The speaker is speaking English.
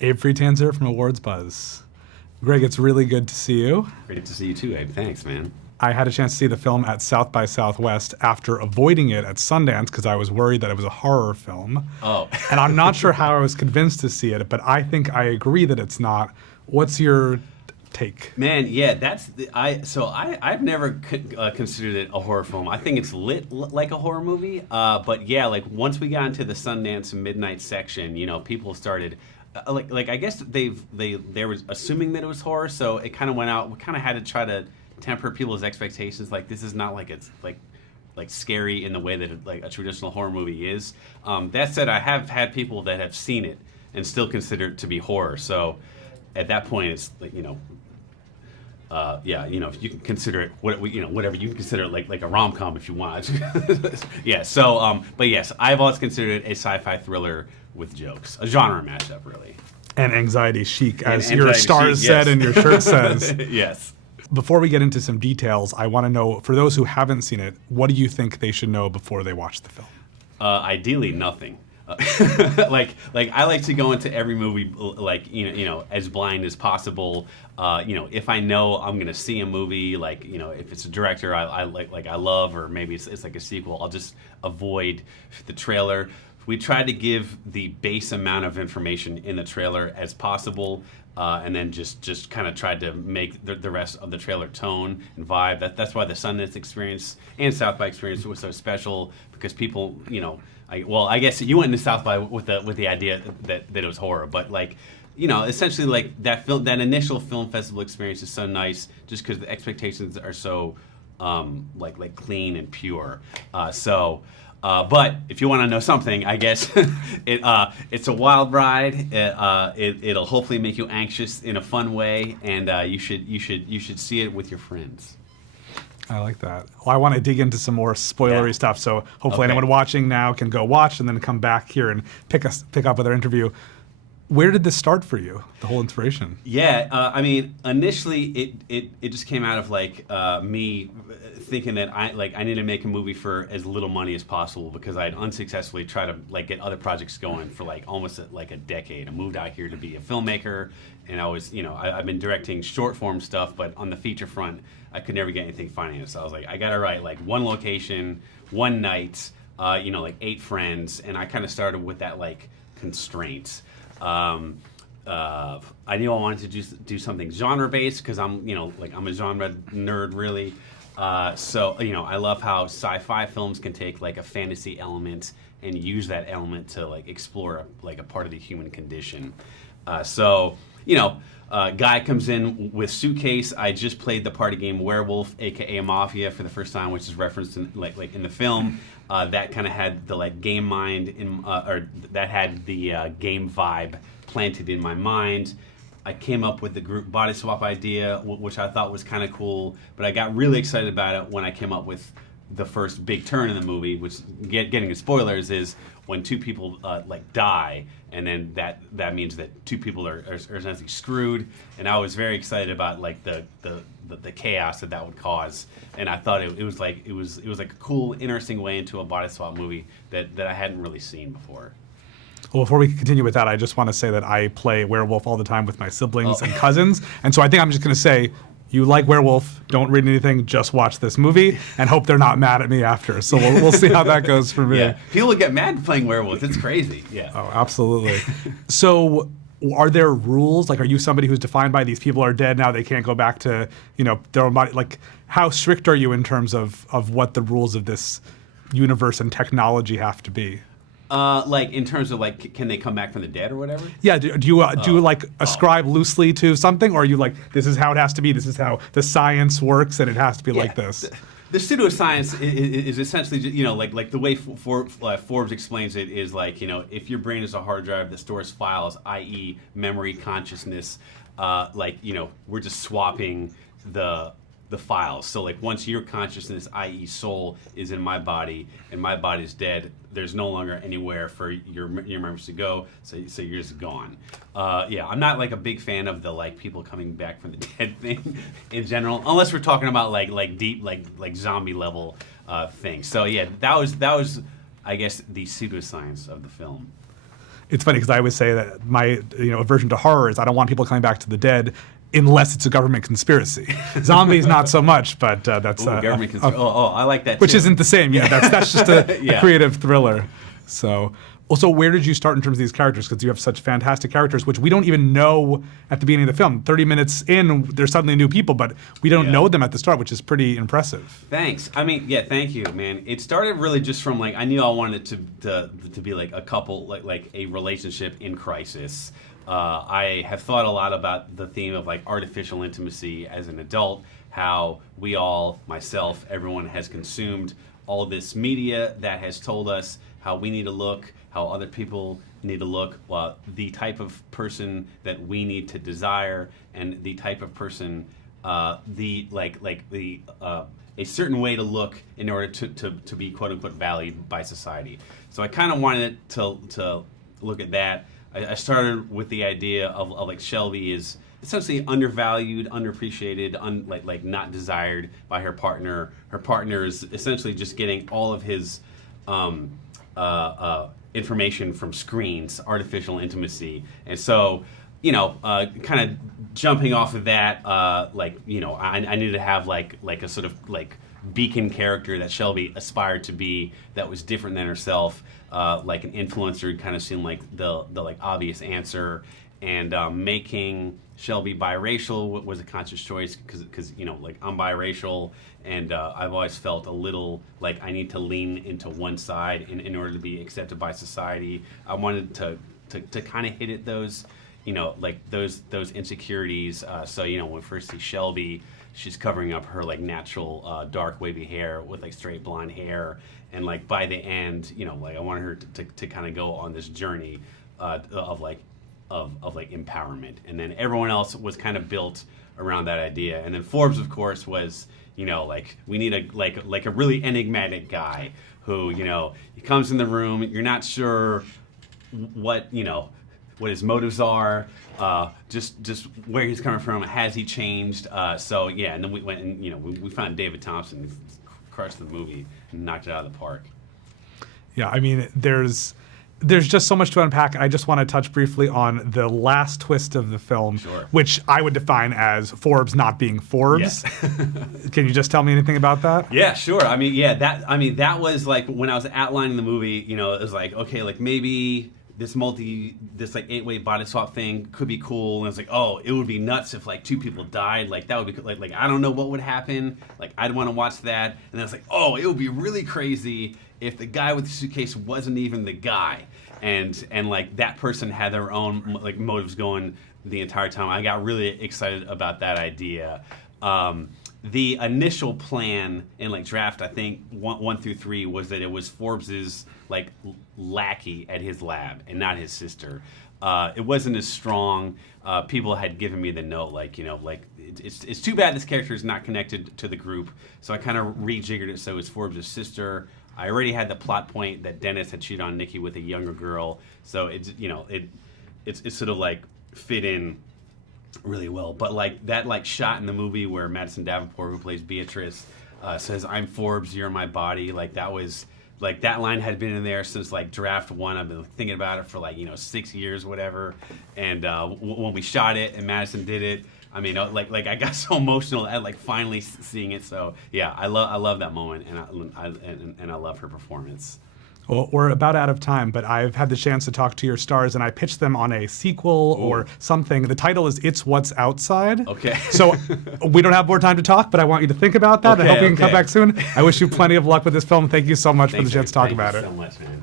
Abe Friedtanzer from Awards Buzz. Greg, it's really good to see you. Great to see you too, Abe. Thanks, man. I had a chance to see the film at South by Southwest after avoiding it at Sundance because I was worried that it was a horror film. Oh. And I'm not sure how I was convinced to see it, but I think I agree that it's not. What's your take? Man, yeah, I've never considered it a horror film. I think it's lit like a horror movie. But yeah, like once we got into the Sundance midnight section, people started I guess they were assuming that it was horror, so it kind of went out. We kind of had to try to temper people's expectations. Like, this is not like it's like scary in the way that like a traditional horror movie is. That said, I have had people that have seen it and still consider it to be horror. So at that point, it's like, if you can consider it whatever you can consider it like a rom-com if you want. Yeah. So, but yes, I've always considered it a sci-fi thriller with jokes, a genre mashup, really. And anxiety chic, as and your anxiety stars chic, said yes. and your shirt says. Yes. Before we get into some details, I want to know, for those who haven't seen it, what do you think they should know before they watch the film? Ideally, nothing. Like I like to go into every movie as blind as possible. If I know I'm going to see a movie, if it's a director I love, or maybe it's like a sequel, I'll just avoid the trailer. We tried to give the base amount of information in the trailer as possible, and then just kind of tried to make the rest of the trailer tone and vibe. That's why the Sundance experience and South by experience was so special, because people, I guess you went into South by with the idea that it was horror, but essentially like that initial film festival experience is so nice just because the expectations are so like clean and pure. But if you want to know something, I guess it's a wild ride. It'll hopefully make you anxious in a fun way, and you should see it with your friends. I like that. Well, I want to dig into some more spoilery stuff, so hopefully Okay. anyone watching now can go watch and then come back here and pick up with our interview. Where did this start for you, the whole inspiration? Yeah, I mean, initially it just came out of me thinking that I need to make a movie for as little money as possible, because I had unsuccessfully tried to get other projects going for almost a decade. I moved out here to be a filmmaker, and I was I've been directing short form stuff, but on the feature front I could never get anything financed. So I was like, I gotta write one location, one night, 8 friends, and I kind of started with that constraint. I knew I wanted to do something genre-based, because I'm a genre nerd, really. So I love how sci-fi films can take a fantasy element and use that element to explore a part of the human condition. Guy comes in with suitcase. I just played the party game Werewolf, aka Mafia, for the first time, which is referenced in in the film. That kind of had the game mind or that had the game vibe planted in my mind. I came up with the group body swap idea, which I thought was kind of cool, but I got really excited about it when I came up with the first big turn in the movie, which, getting to spoilers, is when 2 people die, and then that means that 2 people are essentially screwed. And I was very excited about the chaos that would cause, and I thought it was a cool, interesting way into a body swap movie that I hadn't really seen before. Well, before we continue with that, I just want to say that I play Werewolf all the time with my siblings and cousins, and so I think I'm just going to say, you like Werewolf, don't read anything, just watch this movie, and hope they're not mad at me after. So we'll see how that goes for me. Yeah, people get mad playing Werewolf. It's crazy. Yeah. Oh, absolutely. So are there rules? Are you somebody who's defined by these people are dead now, they can't go back to their own body? How strict are you in terms of what the rules of this universe and technology have to be? In terms of can they come back from the dead or whatever? Yeah, do you ascribe loosely to something, or are you this is how it has to be, this is how the science works, and it has to be like this? The pseudoscience is essentially, the way Forbes explains it is if your brain is a hard drive that stores files, i.e. memory, consciousness, we're just swapping the files. So once your consciousness, i.e. soul, is in my body and my body's dead, there's no longer anywhere for your memories to go, so you're just gone. I'm not a big fan of the people coming back from the dead thing in general, unless we're talking about deep zombie level things. So yeah, that was I guess the pseudoscience of the film. it's funny because I always say that my aversion to horror is I don't want people coming back to the dead unless it's a government conspiracy. Zombies, not so much, but that's government conspiracy. I like that. Which too. isn't the same. Yeah, that's just a creative thriller. So. Also, where did you start in terms of these characters? Because you have such fantastic characters, which we don't even know at the beginning of the film. 30 minutes in, they're suddenly new people, but we don't know them at the start, which is pretty impressive. Thanks. I mean, thank you, man. It started really just from I knew I wanted it to be like a couple, like a relationship in crisis. I have thought a lot about the theme of artificial intimacy as an adult, how we all, myself, everyone has consumed all this media that has told us how we need to look, how other people need to look, the type of person that we need to desire, and the type of person, a certain way to look in order to be quote unquote valued by society. So I kind of wanted to look at that. I started with the idea of Shelby is essentially undervalued, underappreciated, not desired by her partner. Her partner is essentially just getting all of his information from screens, artificial intimacy, and so kind of jumping off of that, I needed to have like a sort of beacon character that Shelby aspired to be that was different than herself, like an influencer kind of seemed like the obvious answer, and making Shelby biracial was a conscious choice because I'm biracial, and I've always felt a little like I need to lean into one side in order to be accepted by society. I wanted to kind of hit at those those insecurities. So when we first see Shelby, she's covering up her natural dark wavy hair with straight blonde hair, and by the end I wanted her to kind of go on this journey of empowerment, and then everyone else was kind of built around that idea. And then Forbes, of course, was we need a really enigmatic guy who he comes in the room, you're not sure what his motives are, just where he's coming from, has he changed? And then we went and we found David Thompson, crushed the movie and knocked it out of the park. Yeah, I mean there's just so much to unpack. I just want to touch briefly on the last twist of the film, which I would define as Forbes not being Forbes. Yes. Can you just tell me anything about that? Yeah, sure. That was when I was outlining the movie, it was okay, maybe this 8-way body swap thing could be cool, and it's it would be nuts if 2 people died, that would be cool. I don't know what would happen, I'd want to watch that, and then it's it would be really crazy if the guy with the suitcase wasn't even the guy, and that person had their own motives going the entire time. I got really excited about that idea. The initial plan in draft, I think 1 through 3, was that it was Forbes's lackey at his lab and not his sister. It wasn't as strong. People had given me the note it's too bad this character is not connected to the group. So I kind of rejiggered it so it was Forbes' sister. I already had the plot point that Dennis had cheated on Nikki with a younger girl, so it's sort of fit in really well. But that shot in the movie where Madison Davenport, who plays Beatrice, says, "I'm Forbes, you're my body," that was that line had been in there since draft 1. I've been thinking about it for 6 years, whatever. And when we shot it and Madison did it, I mean, I got so emotional at finally seeing it. So yeah, I love that moment, and I love her performance. Well, we're about out of time, but I've had the chance to talk to your stars, and I pitched them on a sequel or something. The title is "It's What's Outside." Okay. So we don't have more time to talk, but I want you to think about that. I hope you can come back soon. I wish you plenty of luck with this film. Thank you so much for the chance to talk about it. Thank you so much, man.